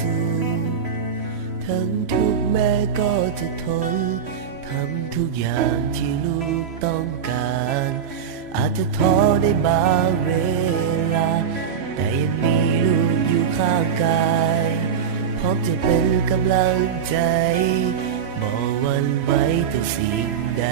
สุขทั้งทุกข์แม่ก็จะทนทำทุกอย่างที่ลูกต้องการอาจจะท้อได้บางเวลาแต่ยังมีลูกอยู่ข้างกายพร้อมจะเป็นกำลังใจบ่หวั่นไหวต่อสิ่งใด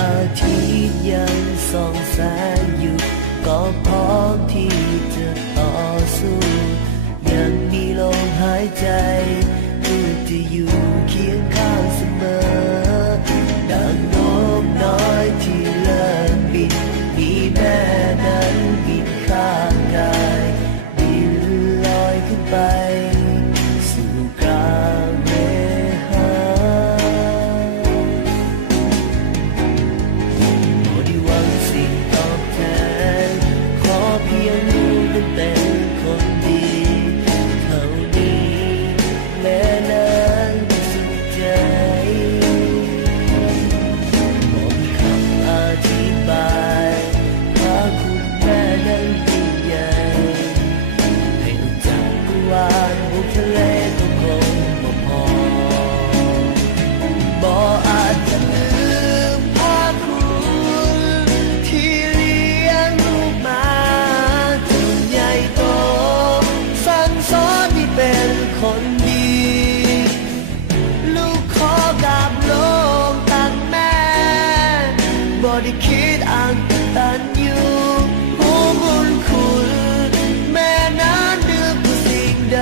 อาทิตย์ยังส่องแสงอยู่ก็พร้อมที่จะต่อสู้ยังมีลมหายใจลูกจะอยู่เคียงข้างเสมอดังนกน้อยที่เลิกบินมีแม่นั้นบินข้างกายบินลอยขึ้นไปสู่กลางเมฆเป็นคนดีเท่านี้แม่นั้นสุขใจบอกคำอธิบายว่าคุณแม่นั้นยิ่งใหญ่ให้รู้จักกวานบนทะเลก็คงบ่พอบ่อาจจะลืมพาคุณที่เลี้ยงลูกมาเป็นคนดีลูกขอกราบลงตักแม่บ่ได้คิดอักตันอยู่ผู้บุญคุณแม่นั้นเหนือกว่าสิ่งใด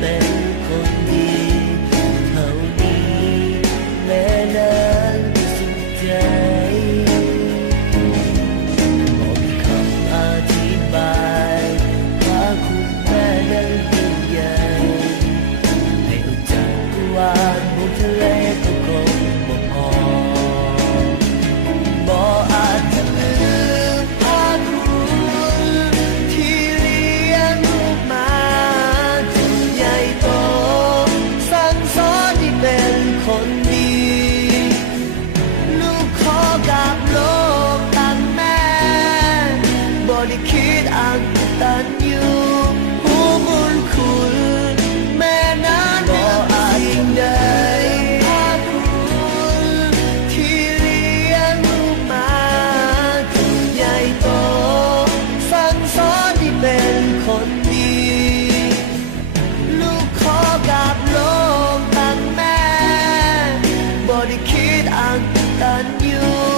เป็นคนดีเท่านี้แม่นั้นสุขใจบอกคำอธิบายว่าคุณแม่นั้นยิ่งใหญ่ให้รู้จักกวานบนทะเลก็คงบ่พอบ่อาจจะลืมพาคุณที่เลี้ยงลูกมาเป็นคนดีลูกขอกราบลงตักแม่บ่ได้คิดอักตันอยู่ผู้บุญคุณแม่นั้นบ่อาจสิ่งใดพาคุณที่เลี้ยงลูกมาจนใหญ่โตสั่งสอนให้เป็นคนดีลูกขอกราบลงบ่ได้คิดอักตันอยู่